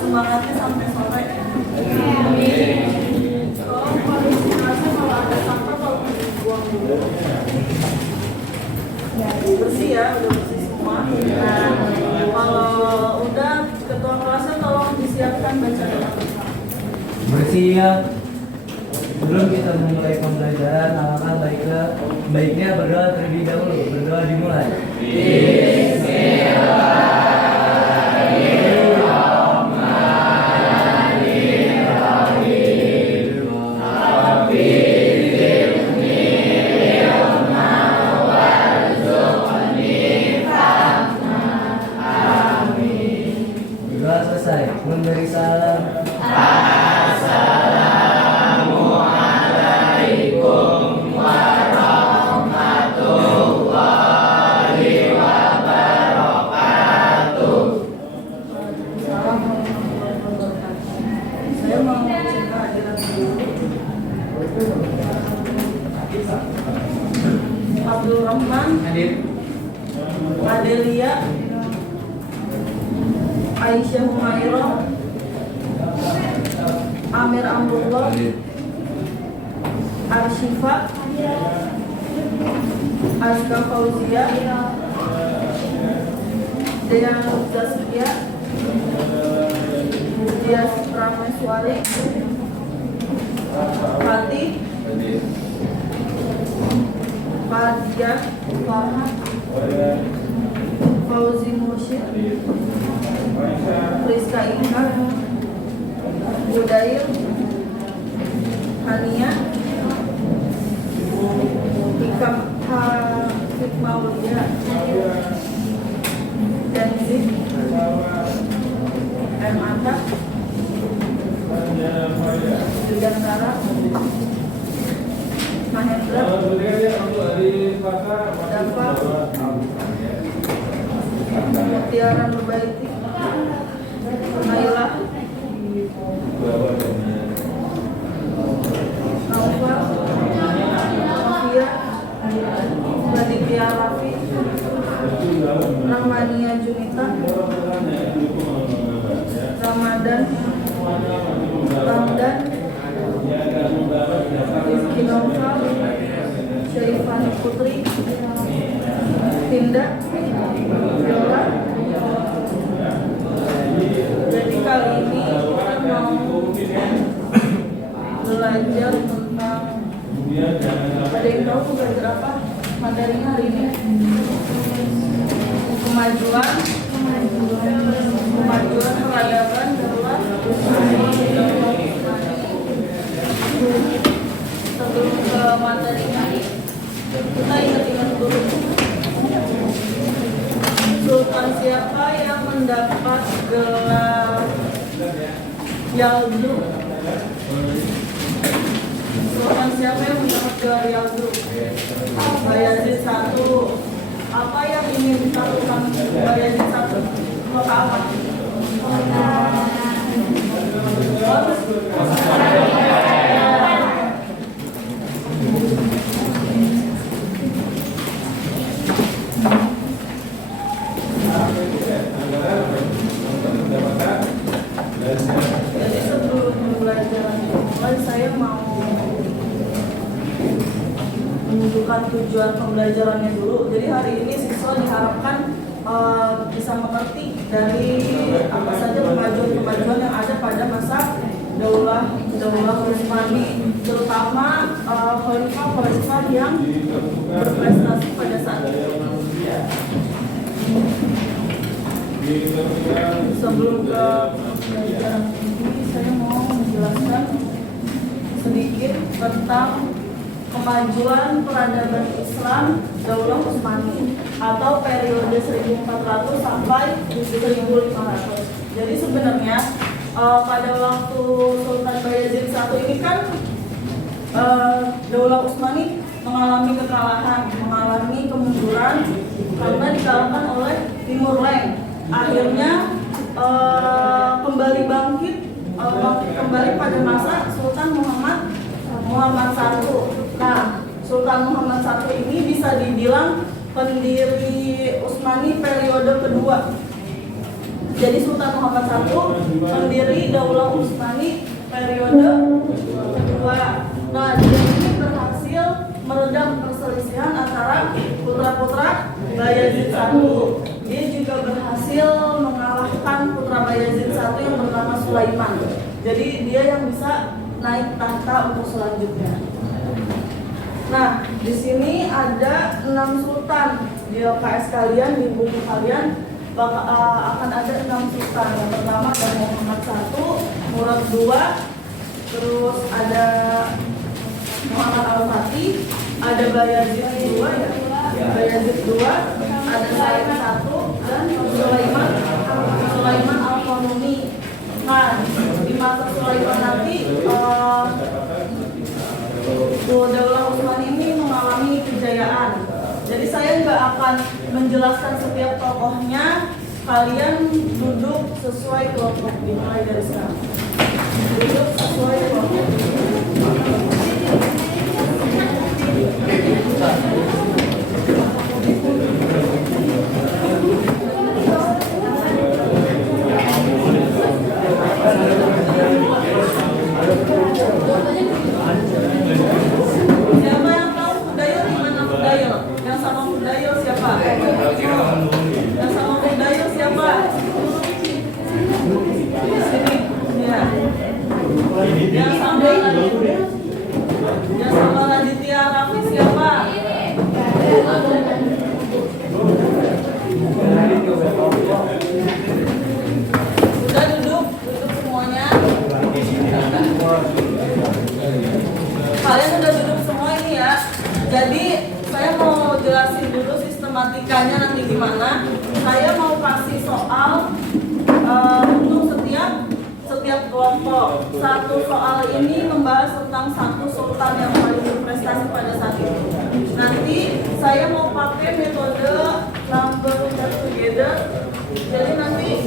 semangatnya sampai sore. Kalau kondisi kerasa kalau ada sampah kalau dibuang dulu. Bersih ya, udah bersih semua. Nah, kalau udah ketua kelasnya tolong disiapkan baca doa. Bersih ya. Sebelum kita memulai pembelajaran, alangkah baiknya berdoa terlebih dahulu. Berdoa dimulai. Berdoa selesai. Memberi salam. Saya mau cerita hadiran dulu. Abdul Rahman, Hadir. Adelia, Aisyah Humairah, Amir Amrullah, Arsyifa, Azka Fauzia, Dean Zaskia, Dias Prameswari, Fatih, Fadia Farhan, Fauzi Mursyid, Rizka Inka, Budail, Hania, Hikmaulia, Denzik, M. Atta, Yudhantara, Mahendra, Dafa, Mutiara Nubaiti, Naila, Naufal, Sofia, Raditya Raffi, Rahmania Junita, Ramadan, Ramdan, Rizky Naufal, Syarifah Putri, Tinda, Viola. Jadi kali ini kita mau belajar tentang, ada yang tahu belajar apa materinya hari ini? Kemajuan peradaban dalam. Sebelum ke materinya, kita ingat-ingat dulu. Sultan siapa yang mendapat gelar Yaldu? Sultan siapa yang mendapat gelar Yaldu? Bayazid I. Apa yang ingin dilakukan Bayazid I? Maka apa? Jadi sebelum pembelajaran dimulai, saya mau menunjukkan tujuan pembelajarannya dulu. Jadi hari ini siswa diharapkan bisa mengerti dari apa saja kemajuan-kemajuan yang ada pada masa Daulah Utsmani, terutama khalifah-khalifah yang berprestasi pada saat itu. Sebelum ke pembelajaran ini, saya mau menjelaskan sedikit tentang kemajuan peradaban Islam Daulah Utsmani atau periode 1400 sampai 1500. Jadi sebenarnya pada waktu Sultan Bayazid I ini kan Daulah Utsmani mengalami kekalahan, mengalami kemunduran karena dikalahkan oleh Timur Leng. Akhirnya kembali bangkit kembali pada masa Sultan Muhammad I. Nah, Sultan Muhammad I ini bisa dibilang pendiri Utsmani periode kedua. Jadi Sultan Muhammad I pendiri Daulah Utsmani periode kedua. Nah, dia ini berhasil meredam perselisihan antara putra-putra Bayazid I. Dia juga berhasil mengalahkan putra Bayazid I yang bernama Sulaiman. Jadi dia yang bisa naik tahta untuk selanjutnya. Nah, di sini ada 6 sultan. Di LKS kalian, di buku kalian akan ada 6 sultan. Yang pertama ada Muhammad I, Murad II, terus ada Muhammad Al-Fatih, ada Bayazid II ya, Bayazid II, ada Said I, dan Sulaiman Al-Qanuni. Nah, di masa Sulaiman nanti Daulah Utsmani ini mengalami kejayaan. Jadi saya nggak akan menjelaskan setiap tokohnya. Kalian duduk sesuai kelompok, dimulai dari sekarang. Duduk sesuai kelompok. Siapa yang tahu Kudail di mana Kudail? Yang sama Kudail siapa? Yang sama Kudail siapa? Di sini. Ya. Yang sama Raditya Rafi siapa? Udah duduk semuanya. Kalian udah duduk semua ini ya. Jadi saya mau jelasin dulu sistematikanya nanti gimana. Saya mau kasih soal untuk setiap kelompok. Satu soal ini membahas tentang satu sultan yang paling berprestasi pada saat itu. Nanti saya mau pakai metode number together. Jadi nanti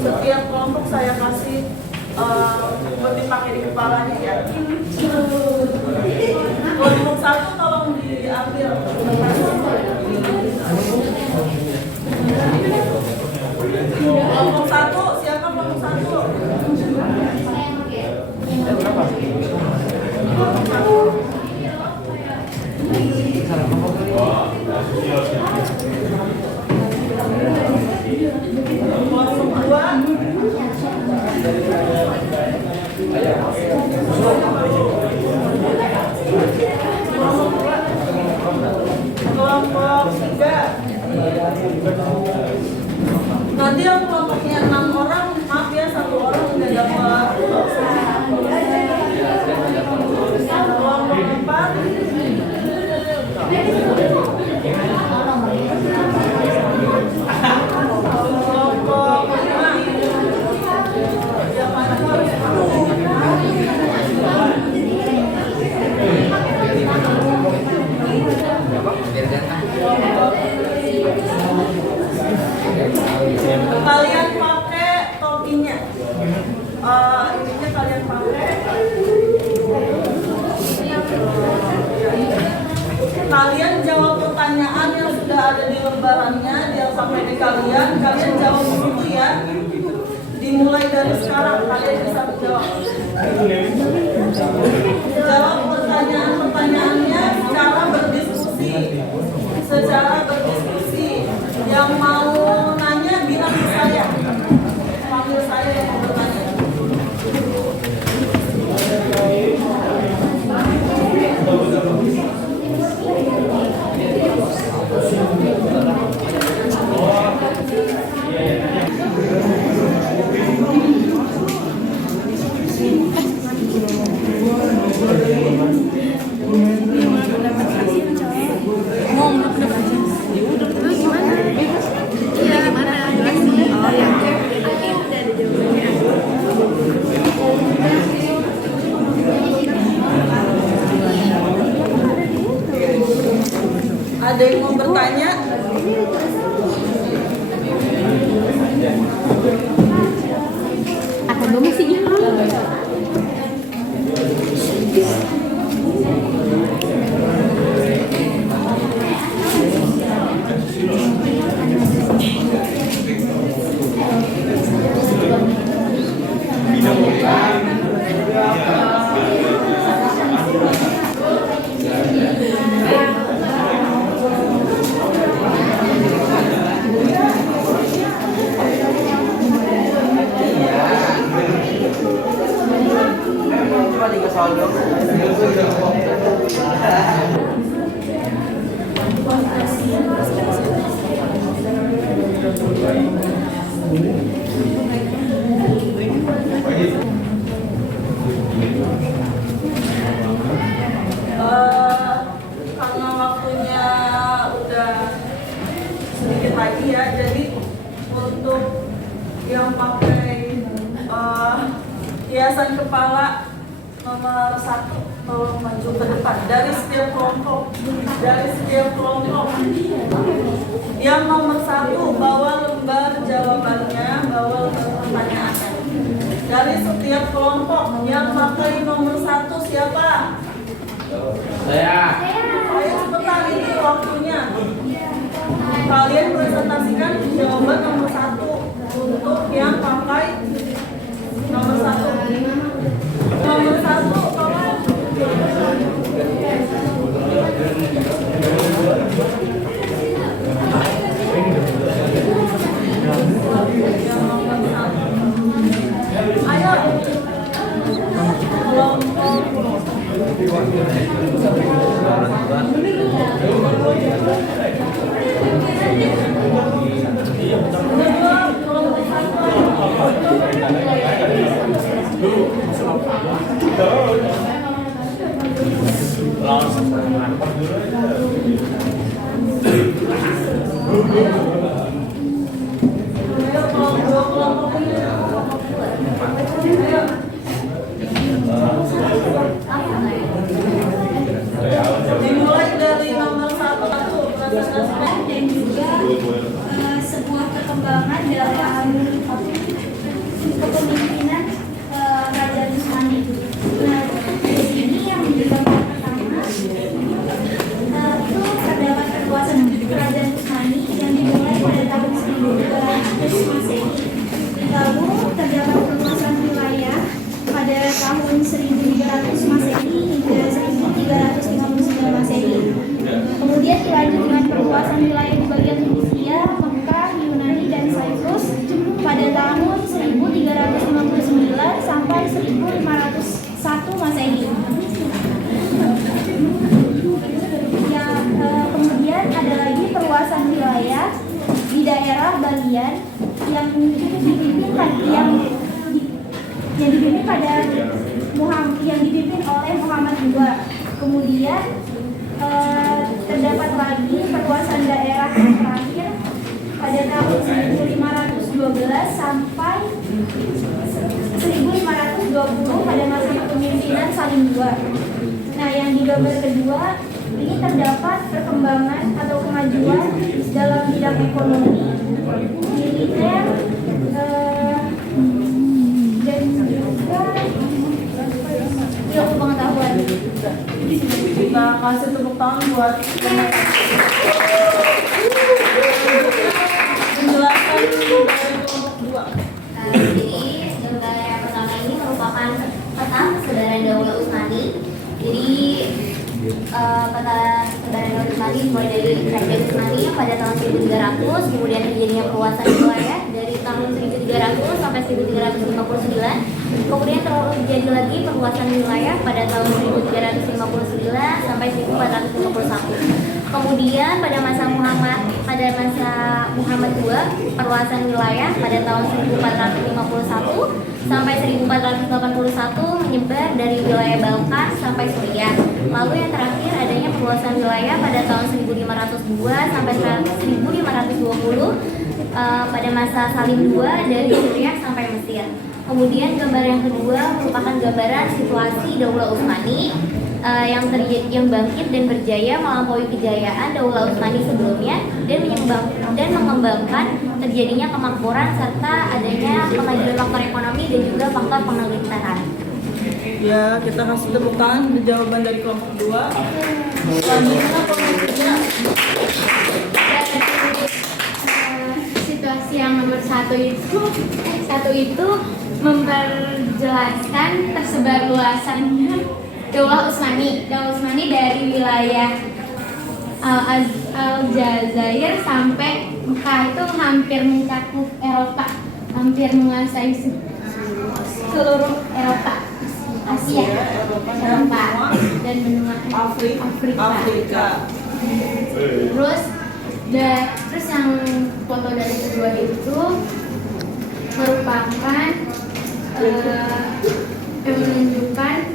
setiap kelompok saya kasih seperti pakai di kepalanya ya. Kelompok 1 tolong diambil. Kelompok 1 siapa kelompok 1? Kelompok 3. Nanti yang kelompoknya 6 orang, maaf ya 1 orang udah dapat. Kelompok 4. Kelompok 5. Siapa yang harus kalian pakai topinya, ininya kalian pakai. Kalian jawab pertanyaan yang sudah ada di lembarannya, yang sampai di kalian jawab dulu ya. Dimulai dari sekarang kalian bisa menjawab. Jawab pertanyaan-pertanyaannya secara berdiskusi. Yang mau nanya bilang ke saya, panggil saya yang mau bertanya. Mau hiasan kepala nomor 1 tolong maju ke depan dari setiap kelompok. Yang nomor 1 bawa lembar jawabannya, bawa lembar pertanyaannya. Dari setiap kelompok yang pakai nomor 1 siapa? Saya. Ayo cepetan, ini waktunya. Kalian presentasikan jawaban nomor 1 untuk yang pakai nomor 1. Nomor 1 tolong. Yang nomor 1. Ayo. Dimulai dari nomor 1 dan juga sebuah perkembangan dalam kepemimpinan Kerajaan Utsmani. Nah, di sini yang menjadi gambar pertama itu terdapat perluasan Kerajaan Utsmani yang dimulai pada tahun 1200 Masehi. Lalu terdapat perluasan wilayah pada tahun 1300 Masehi hingga 1359 Masehi. Kemudian dilanjut dengan perluasan wilayah di bagian Tunisia, Mekah, Yunani, dan Cyprus pada tahun 1359 sampai 1501 Masehi. Ya, kemudian ada lagi perluasan wilayah di daerah bagian yang dipimpin oleh Muhammad II. Kemudian terdapat lagi perluasan daerah yang terakhir pada tahun 1512 sampai 1520 pada masa kepemimpinan Salim II. Nah, yang di gambar kedua ini terdapat perkembangan atau kemajuan dalam bidang ekonomi, militer, dan juga ilmu pengetahuan. Kita kasih tepuk tangan buat penjelasan dari kelompok 2. Jadi gambar yang pertama ini merupakan peta persebaran Daulah Utsmani. Jadi peta persebaran Daulah Utsmani mulai dari Kerajaan Utsmani pada tahun 1300, kemudian terjadinya perluasan wilayah dari tahun 1300 sampai 1359. Kemudian terjadi lagi perluasan wilayah pada tahun 1359 sampai 1451. Kemudian pada masa Muhammad II, perluasan wilayah pada tahun 1451 sampai 1481 menyebar dari wilayah Balkan sampai Suriah. Lalu yang terakhir adanya perluasan wilayah pada tahun 1502 sampai 1520 pada masa Salim II dari Suriah sampai Mesir. Kemudian gambar yang kedua merupakan gambaran situasi Daulah Utsmani yang bangkit dan berjaya melampaui kejayaan Daulah Utsmani sebelumnya dan mengembangkan terjadinya kemakmuran serta adanya kemajuan faktor ekonomi dan juga faktor pemerintahan. Ya, kita kasih tepuk tangan di jawaban dari kelompok 2. Selanjutnya kelompok 3. Situasi yang nomor satu itu memperjelaskan tersebar luasannya Daulah Utsmani. Daulah Utsmani dari wilayah Aljazair sampai Mekah itu hampir mencakup Eropa, hampir menguasai seluruh Eropa, Asia, Eropa dan benua Afrika. Terus yang foto dari kedua itu merupakan yang menunjukkan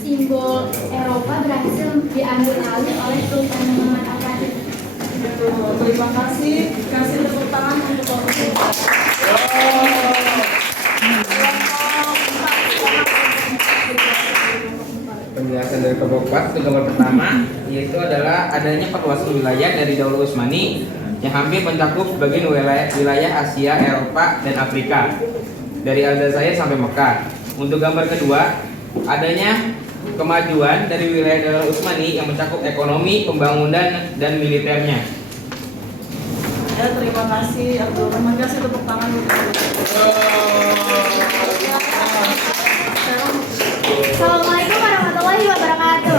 simbol Eropa berhasil diambil alih oleh Sultan Muhammad Al-Fatih. Terima kasih. Kasih tepuk tangan untuk kelompok 3. Kelompok 4. kelompok 4 untuk gambar pertama, yaitu adalah adanya perluasan wilayah dari Daulah Utsmani yang hampir mencakup sebagian wilayah Asia, Eropa, dan Afrika dari Aljazair sampai Mekah. Untuk gambar kedua, adanya kemajuan dari wilayah Daulah Utsmani yang mencakup ekonomi, pembangunan, dan militernya. Ya, terima kasih Abdul Rahman. Kasih tepuk tangan dulu. Assalamualaikum warahmatullahi wabarakatuh.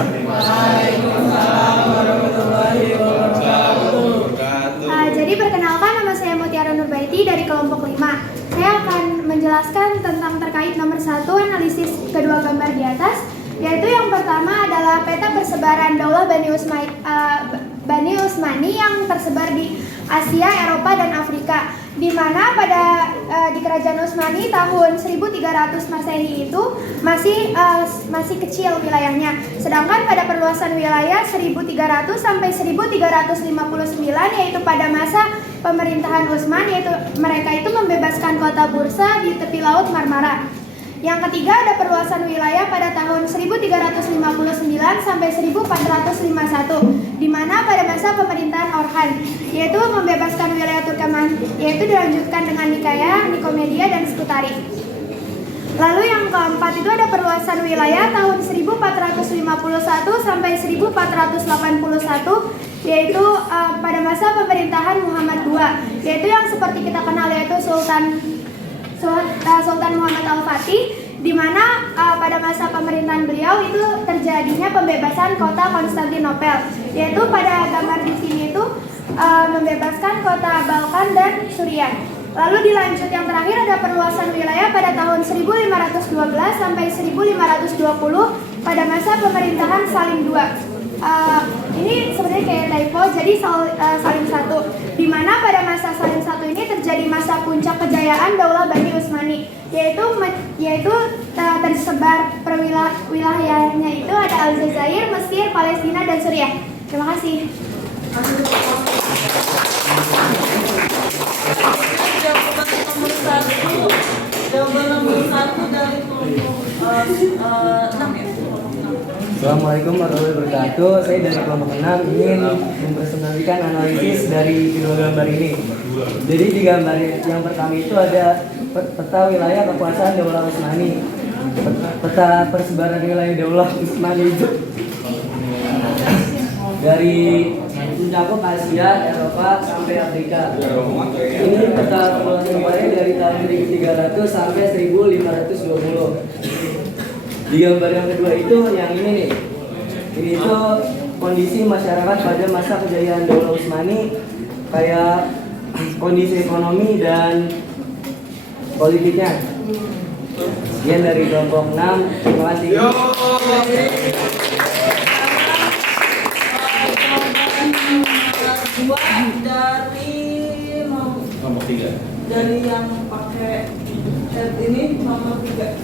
Jadi perkenalkan, nama saya Mutiara Nurbaiti dari kelompok 5. Saya akan menjelaskan tentang terkait nomor 1 analisis kedua gambar di atas, yaitu yang pertama adalah peta persebaran Daulah Bani Utsmani yang tersebar di Asia, Eropa, dan Afrika, di mana di Kerajaan Utsmani tahun 1300 Masehi itu masih kecil wilayahnya. Sedangkan pada perluasan wilayah 1300 sampai 1359, yaitu pada masa pemerintahan Utsman, yaitu mereka itu membebaskan kota Bursa di tepi laut Marmara. Yang ketiga ada perluasan wilayah pada tahun 1359 sampai 1451, di mana pada masa pemerintahan Orhan, yaitu membebaskan wilayah Turkmen, yaitu dilanjutkan dengan Nikaya, Nikomedia, dan Skutari. Lalu yang keempat itu ada perluasan wilayah tahun 1451 sampai 1481, yaitu pada masa pemerintahan Muhammad II, yaitu yang seperti kita kenal yaitu Sultan Muhammad Al-Fatih, di mana pada masa pemerintahan beliau itu terjadinya pembebasan kota Konstantinopel, yaitu pada gambar di sini itu membebaskan kota Balkan dan Suriah. Lalu dilanjut yang terakhir ada perluasan wilayah pada tahun 1512 sampai 1520 pada masa pemerintahan Salim II. Ini sebenarnya kayak typo, jadi Salim I, di mana pada masa Salim I ini terjadi masa puncak kejayaan Daulah Bani Utsmani, yaitu tersebar wilayahnya itu ada Aljazair, Mesir, Palestina, dan Suriah. Terima kasih. Jawaban nomor 1 dari kelompok 6 ya. Assalamualaikum warahmatullahi wabarakatuh. Saya dari kelompok 6 ingin mempresentasikan analisis dari kedua gambar ini. Jadi di gambar yang pertama itu ada peta wilayah kekuasaan Daulah Utsmani. Peta persebaran wilayah Daulah Utsmani itu dari mencakup Asia, Eropa, sampai Afrika. Ini peta perluasan wilayah dari tahun 1300 sampai 1520. Di gambar yang kedua itu yang ini nih. Ini itu kondisi masyarakat pada masa kejayaan Daulah Utsmani, kayak kondisi ekonomi dan politiknya. Sekian dari kelompok 6. Terima kasih. Dua dari Nomor 3. dari yang pakai chat ini nomor 3.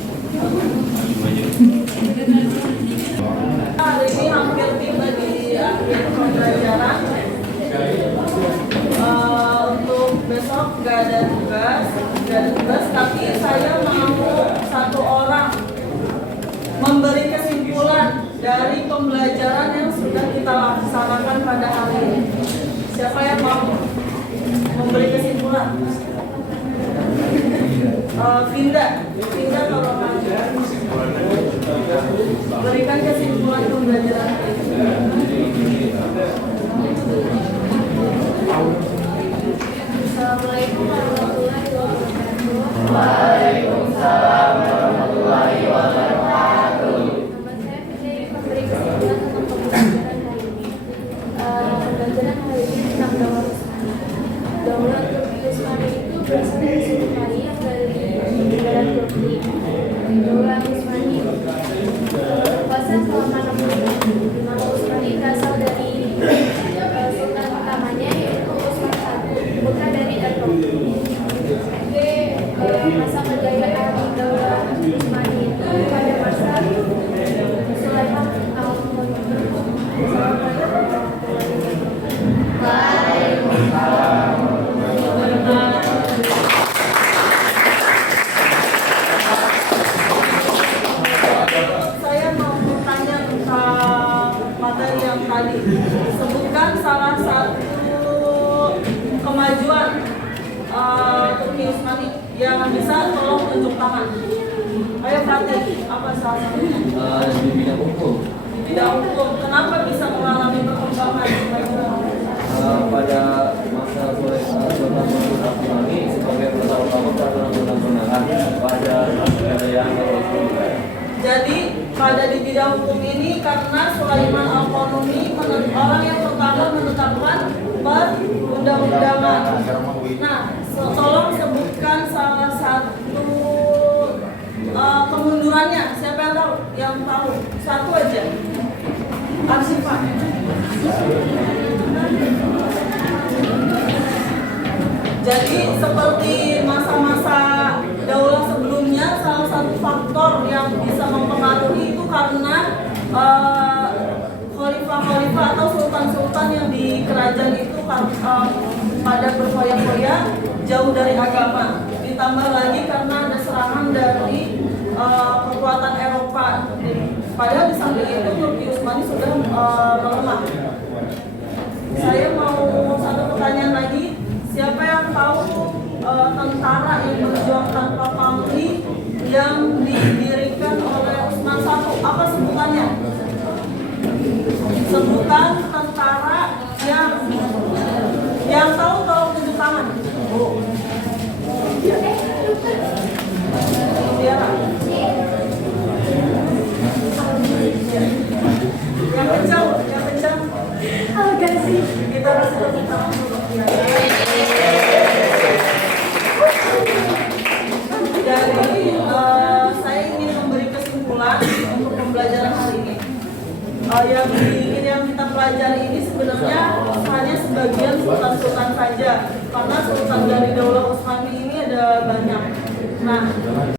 Hari ini hampir tiba di akhir pembelajaran. Untuk besok gak ada tugas, tapi saya mau satu orang memberi kesimpulan dari pembelajaran yang sudah kita laksanakan pada hari ini. Siapa yang mau memberi kesimpulan? Finda kalau berikan kesimpulan pembelajaran. Assalamualaikum warahmatullahi wabarakatuh. Waalaikumsalam warahmatullahi wabarakatuh. Nama saya Fitri, memberi kesimpulan tentang pembelajaran hari ini. Pembelajaran hari ini tentang Daulah Utsmani. Daulah Utsmani itu berasal dari suku Maryam dari negara Turki. Daulah Utsmani berkuasa selama 6 bulan. Nama Utsmani berasal dari sultan utamanya yaitu Utsman I, putra dari Ertugrul. Masa kejayaan Daulah Utsmani itu pada masa Sulaiman Saya mau bertanya tentang bisa tolong tunjuk tangan. Ayo Fatih, apa salah satunya? Di bidang hukum. Di bidang hukum, kenapa bisa mengalami perkembangan? Pada masa Sultan Mahmud Abdurrahmi sebagai pertama peraturan undang-undangan pada kejayaan Jadi pada di bidang hukum ini karena Sulaiman Al-Qanuni orang yang pertama menetapkan perundang-undangan. Nah, tolong sebutkan salah satu kemundurannya. Siapa yang tahu? Yang tahu satu aja. Arsyifa. Jadi seperti masa-masa daulah sebelumnya, salah satu faktor yang bisa mempengaruhi itu karena khalifah-khalifah atau sultan-sultan yang di kerajaan itu pada berfoya-foya jauh dari agama. Ditambah lagi karena ada serangan dari kekuatan Eropa. Padahal di samping itu Turki Utsmani sudah melemah. Saya mau satu pertanyaan lagi. Siapa yang tahu tentara yang berjuang tanpa pamrih yang didirikan oleh Utsman I? Apa sebutannya? Sebutan tentara yang tahu tolong tunjuk tangan. Tiara. Yang kencang, yang kencang. Kita kasih tepuk tangan untuk Tiara. Jadi saya ingin memberi kesimpulan untuk pembelajaran hari ini. Yang kita pelajari ini sebenarnya hanya sebagian sultan-sultan saja, karena sultan dari Daulah Utsmani ini ada banyak. Nah,